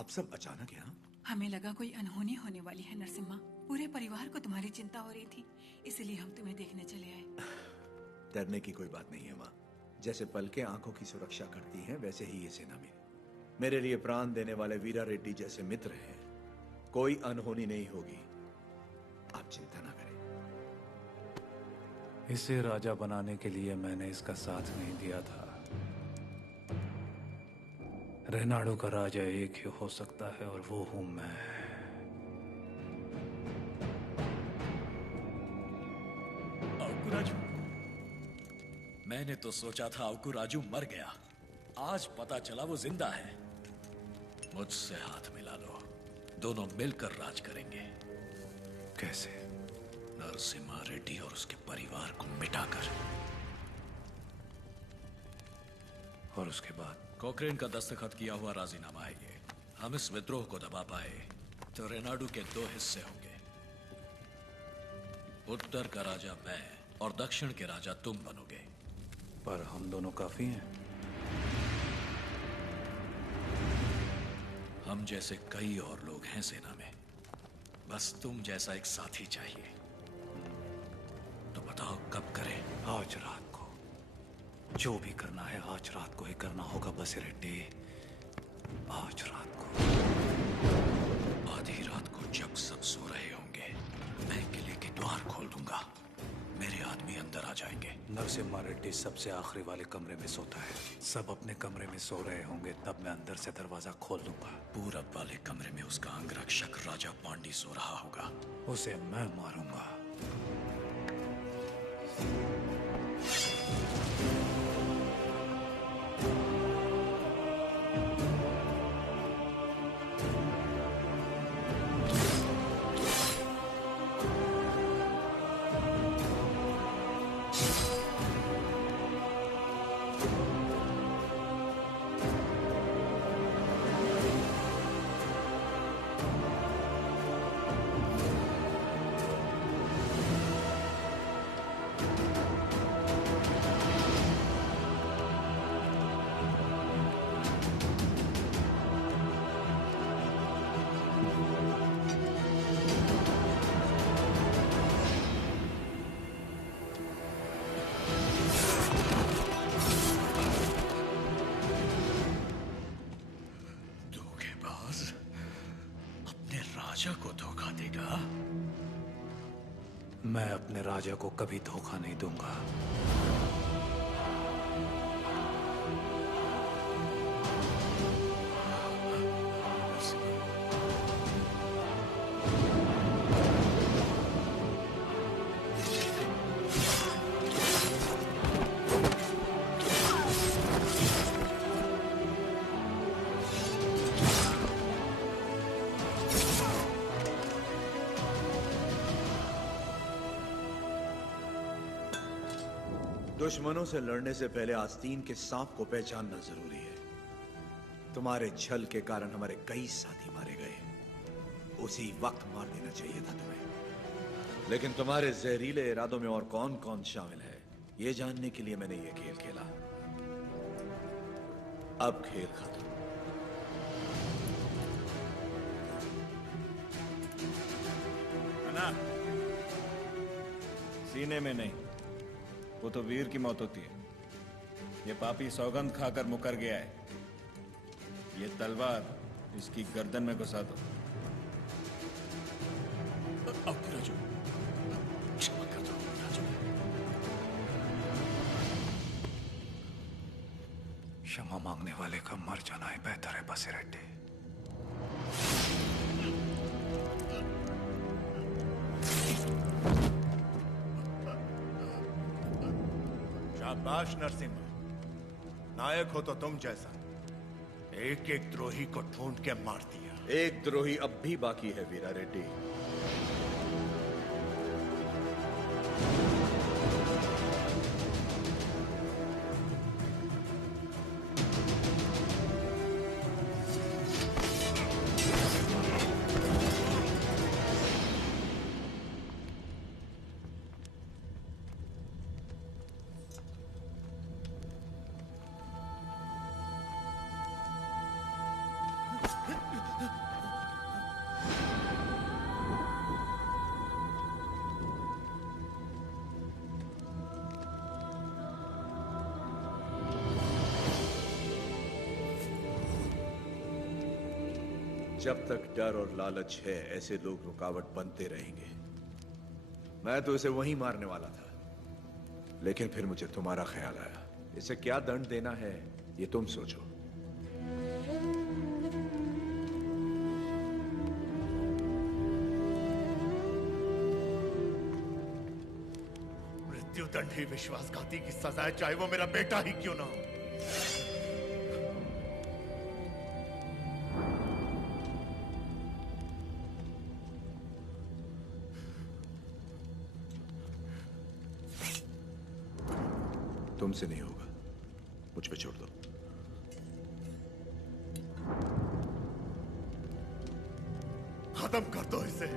आप सब अचानक यहाँ? हमें लगा कोई अनहोनी होने वाली है नरसिम्हा। पूरे परिवार को तुम्हारी चिंता हो रही थी, इसलिए हम तुम्हें देखने चले आए। डरने की कोई बात नहीं है माँ। जैसे पलकें आंखों की सुरक्षा करती हैं, वैसे ही ये सेना मेरे लिए प्राण देने वाले वीरा रेड्डी जैसे मित्र हैं। कोई अनहोनी नहीं होगी, आप चिंता ना करें। इसे राजा बनाने के लिए मैंने इसका साथ नहीं दिया था। रेनाडो का राजा एक ही हो सकता है और वो हूं मैं। अकुराजू, मैंने तो सोचा था अकुराजू मर गया। आज पता चला वो जिंदा है। मुझसे हाथ मिला लो, दोनों मिलकर राज करेंगे। कैसे? नरसिम्हा रेड्डी और उसके परिवार को मिटाकर। और उसके बाद? कोक्रेन का दस्तखत किया हुआ राजीनामा है ये। हम इस विद्रोह को दबा पाए तो रेनाडू के दो हिस्से होंगे। उत्तर का राजा मैं और दक्षिण के राजा तुम बनोगे। पर हम दोनों काफी हैं। हम जैसे कई और लोग हैं सेना में, बस तुम जैसा एक साथी चाहिए। तो बताओ कब करें? आज रात को। जो भी करना है आज रात को ही करना होगा बसिरेड्डी। आज रात को। आधी रात को जब सब सो रहे होंगे, मैं किले के द्वार खोल दूंगा। मेरे आदमी अंदर आ जाएंगे। नरसिम्हा रेड्डी सबसे आखिरी वाले कमरे में सोता है। सब अपने कमरे में सो रहे होंगे, तब मैं अंदर से दरवाजा खोल दूंगा। पूरब वाले कमरे में उसका अंगरक्षक राजा पांडी सो रहा होगा। उसे मैं मारूंगा। राजा को धोखा देगा? मैं अपने राजा को कभी धोखा नहीं दूंगा। दुश्मनों से लड़ने से पहले आस्तीन के सांप को पहचानना जरूरी है। तुम्हारे छल के कारण हमारे कई साथी मारे गए। उसी वक्त मार देना चाहिए था तुम्हें। लेकिन तुम्हारे जहरीले इरादों में और कौन कौन शामिल है, यह जानने के लिए मैंने यह खेल खेला। अब खेल खत्म। ना, सीने में नहीं, वो तो वीर की मौत होती है। ये पापी सौगंध खाकर मुकर गया है। ये तलवार इसकी गर्दन में घुसा दो। अब राजू, क्षमा कर दो राजू। क्षमा मांगने वाले का मर जाना ही बेहतर है बसिरेड्डी। शाबाश नरसिम्हा, नायक हो तो तुम जैसा। एक एक द्रोही को ढूंढ के मार दिया। एक द्रोही अब भी बाकी है वीरा रेड्डी। जब तक डर और लालच है ऐसे लोग रुकावट बनते रहेंगे। मैं तो इसे वहीं मारने वाला था, लेकिन फिर मुझे तुम्हारा ख्याल आया। इसे क्या दंड देना है ये तुम सोचो। मृत्युदंड ही विश्वासघाती की सजा है, चाहे वो मेरा बेटा ही क्यों ना हो। तुमसे नहीं होगा, मुझ पे छोड़ दो। खत्म कर दो इसे।